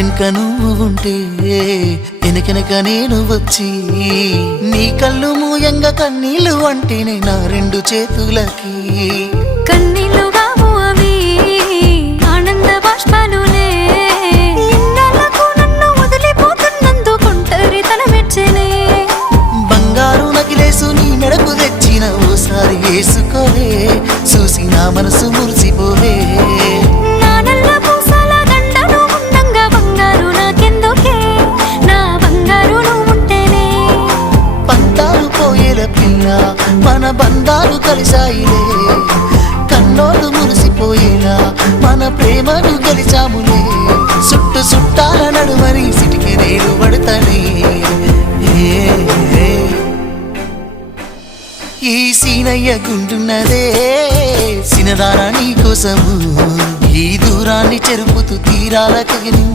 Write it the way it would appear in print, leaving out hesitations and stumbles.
ఇంటెనక నువ్వు ఉంటే వెనకెనక నేను వచ్చి నీ కళ్ళు మూయంగా కన్నీళ్ళు అంటేనే నా రెండు చేతులకి కన్నీళ్ళు కావు అవి ఆనంద బాష్పాలులే ఇన్నాళ్ళకు నన్ను వదిలిపోతున్నందుకు ఒంటరితన మెచ్చనే బంగారు నగిలేసు నీ మెడకు తెచ్చిన ఓసారి వేసుకోవే చూసి నా మనసు మురిసిపోవే నా నల్ల పూసల దండను ఉండంగా బంగారు నాకెందుకే నా బంగారు నువ్వు ఉంటేనే పంతాలు పోయేల పిల్ల మన బంధాలు కలిసాయిలే కన్నోడు మురిసిపోయేలా మన ప్రేమను గెలిచాములే చుట్టు చుట్టాల నడుమని సిటికి నేను పడతానే ఈ సీనయ్య గుంటున్నదే సినదారా నీ కోసము ఈ దూరాన్ని చెరుపుతూ తీరాల కగిలింది